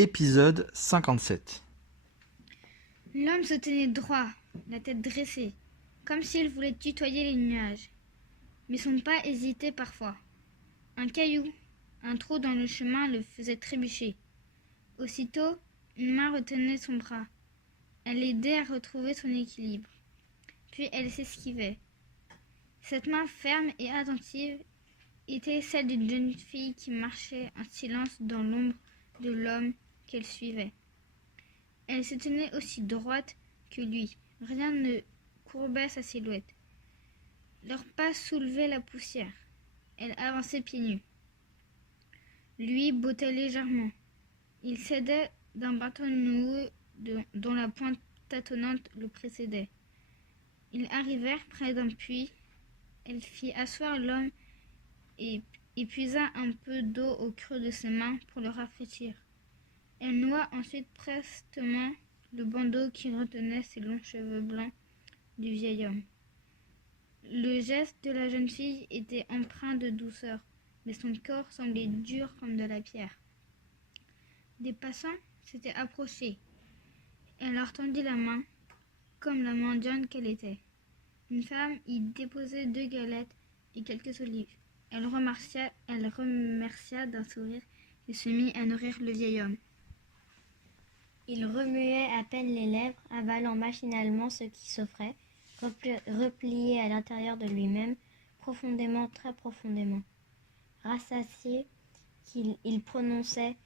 Épisode 57. L'homme se tenait droit, la tête dressée, comme s'il voulait tutoyer les nuages. Mais son pas hésitait parfois. Un caillou, un trou dans le chemin le faisait trébucher. Aussitôt, une main retenait son bras. Elle l'aidait à retrouver son équilibre. Puis elle s'esquivait. Cette main ferme et attentive était celle d'une jeune fille qui marchait en silence dans l'ombre de l'homme qu'elle suivait. Elle se tenait aussi droite que lui. Rien ne courbait sa silhouette. Leurs pas soulevaient la poussière. Elle avançait pieds nus. Lui bottait légèrement. Il s'aidait d'un bâton noueux dont la pointe tâtonnante le précédait. Ils arrivèrent près d'un puits. Elle fit asseoir l'homme et puisa un peu d'eau au creux de ses mains pour le rafraîchir. Elle noua ensuite prestement le bandeau qui retenait ses longs cheveux blancs du vieil homme. Le geste de la jeune fille était empreint de douceur, mais son corps semblait dur comme de la pierre. Des passants s'étaient approchés. Elle leur tendit la main, comme la mendiante qu'elle était. Une femme y déposait 2 galettes et quelques olives. Elle remercia d'un sourire et se mit à nourrir le vieil homme. Il remuait à peine les lèvres, avalant machinalement ce qui s'offrait, replié à l'intérieur de lui-même, profondément, très profondément. Rassasié, il prononçait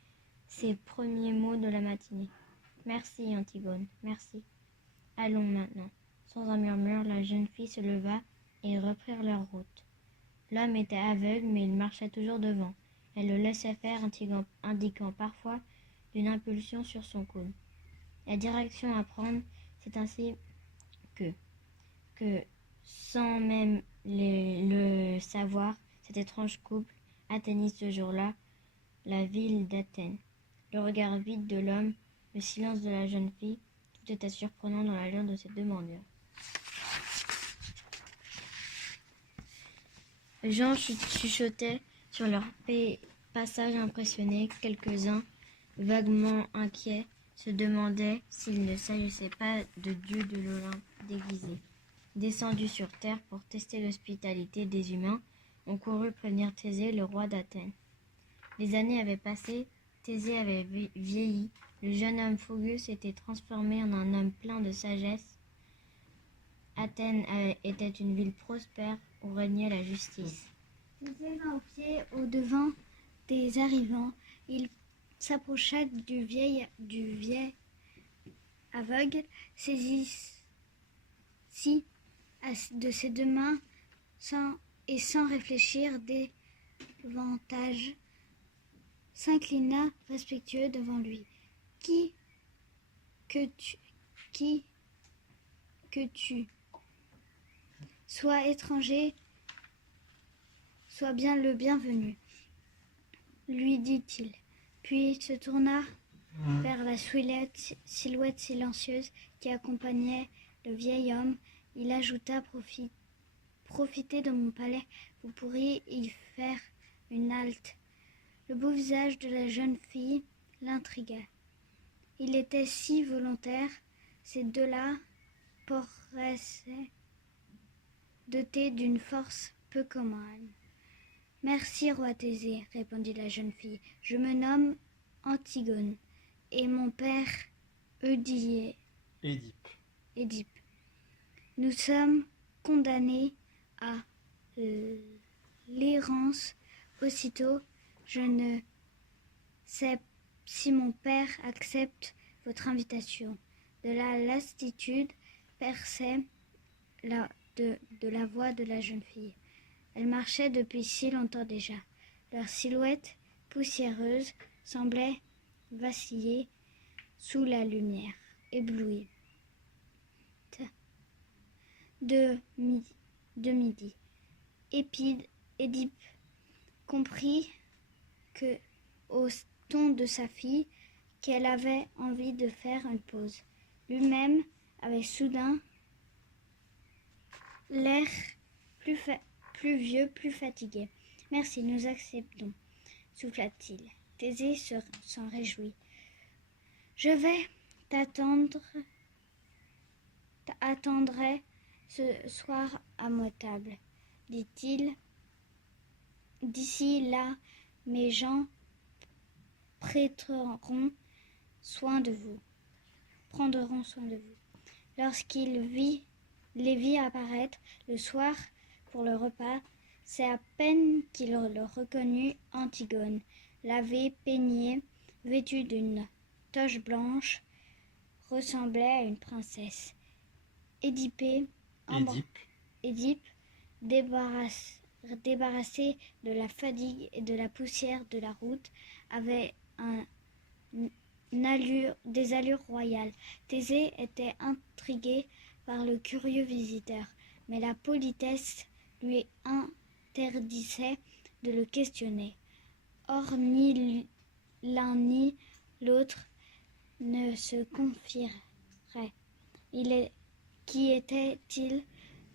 ses premiers mots de la matinée. « Merci, Antigone, merci. Allons maintenant. » Sans un murmure, la jeune fille se leva et ils reprirent leur route. L'homme était aveugle, mais il marchait toujours devant. Elle le laissait faire, indiquant parfois d'une impulsion sur son coude. La direction à prendre, c'est ainsi que, sans même le savoir, cet étrange couple atteignit ce jour-là la ville d'Athènes. Le regard vide de l'homme, le silence de la jeune fille, tout était surprenant dans l'allure de ces deux mendiants. Les gens chuchotaient sur leur passage impressionné. Quelques-uns, vaguement inquiets, se demandaient s'il ne s'agissait pas de dieux de l'Olympe déguisés. Descendus sur terre pour tester l'hospitalité des humains, on courut prévenir Thésée, le roi d'Athènes. Les années avaient passé, Thésée avait vieilli, le jeune homme fougueux s'était transformé en un homme plein de sagesse. Athènes était une ville prospère où régnait la justice. Thésée vint au pied, au-devant des arrivants. Il s'approcha du vieil aveugle, saisit de ses 2 mains sans réfléchir davantage, s'inclina respectueux devant lui. Que tu sois étranger, sois bien le bienvenu, lui dit-il. Puis il se tourna vers la silhouette silencieuse qui accompagnait le vieil homme. Il ajouta, profitez de mon palais, vous pourriez y faire une halte. Le beau visage de la jeune fille l'intrigua. Il était si volontaire, ces deux-là paraissaient dotés d'une force peu commune. « Merci, roi Thésée, répondit la jeune fille. Je me nomme Antigone, et mon père Édipe. Nous sommes condamnés à l'errance. Aussitôt, je ne sais si mon père accepte votre invitation. » De la lassitude perçait de la voix de la jeune fille. Elle marchait depuis si longtemps déjà. Leur silhouette poussiéreuse semblait vaciller sous la lumière éblouie de midi. Édipe comprit au ton de sa fille qu'elle avait envie de faire une pause. Lui-même avait soudain l'air plus vieux, plus fatigué. « Merci, nous acceptons, souffla-t-il. Thésée s'en réjouit. Je vais t'attendrai ce soir à ma table, dit-il. D'ici là, mes gens prendront soin de vous. Lorsqu'il les vit apparaître le soir pour le repas, c'est à peine qu'il le reconnut. Antigone, lavée, peignée, vêtue d'une toge blanche, ressemblait à une princesse. Édipe, débarrassé de la fatigue et de la poussière de la route, avait des allures royales. Thésée était intrigué par le curieux visiteur, mais la politesse lui interdisait de le questionner. Or, ni l'un ni l'autre ne se confierait. Qui était-il?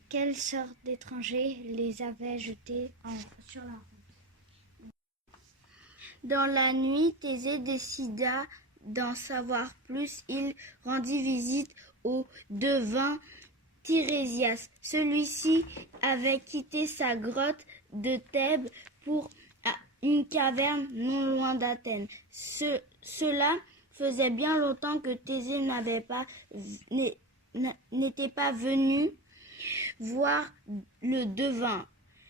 Quelle sorte d'étranger les avait jetés sur la route? Dans la nuit, Thésée décida d'en savoir plus. Il rendit visite au devin Tirésias. Celui-ci avait quitté sa grotte de Thèbes pour une caverne non loin d'Athènes. Cela faisait bien longtemps que Thésée n'était pas venu voir le devin.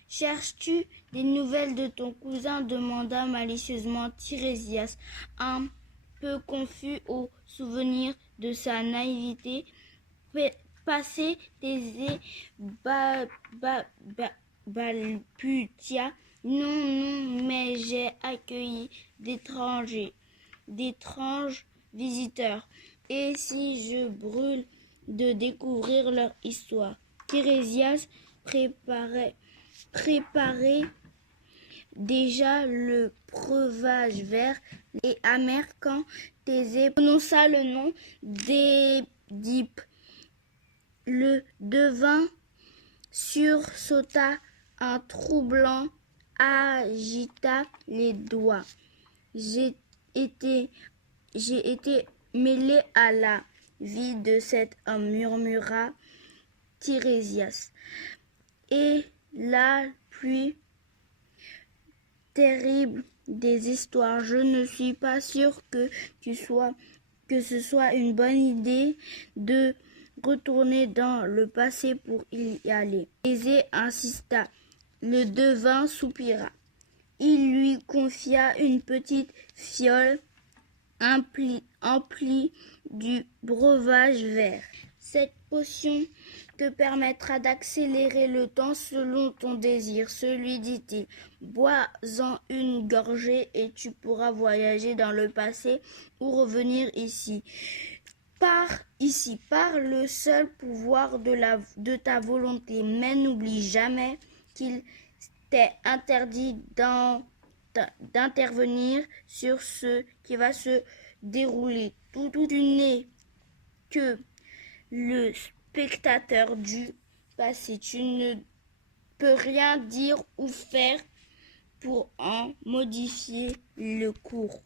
« Cherches-tu des nouvelles de ton cousin ?» demanda malicieusement Tirésias, un peu confus au souvenir de sa naïveté. Passé Thésée balbutia. « Non, mais j'ai accueilli d'étranges visiteurs, et si je brûle de découvrir leur histoire ?» Tirésias préparait déjà le breuvage vert et amer quand Thésée prononça le nom d'Édipe. Le devin sursauta, un troublant agita les doigts. J'ai été mêlé à la vie de cet homme, murmura Tirésias. Et la plus terrible des histoires. Je ne suis pas sûr que ce soit une bonne idée de retourner dans le passé pour y aller. Thésée insista. Le devin soupira. Il lui confia une petite fiole emplie du breuvage vert. Cette potion te permettra d'accélérer le temps selon ton désir, lui dit-il. Bois-en une gorgée et tu pourras voyager dans le passé ou revenir ici. Pars le seul pouvoir de ta volonté, mais n'oublie jamais qu'il t'est interdit d'intervenir sur ce qui va se dérouler. Tu n'es que le spectateur du passé. Tu ne peux rien dire ou faire pour en modifier le cours.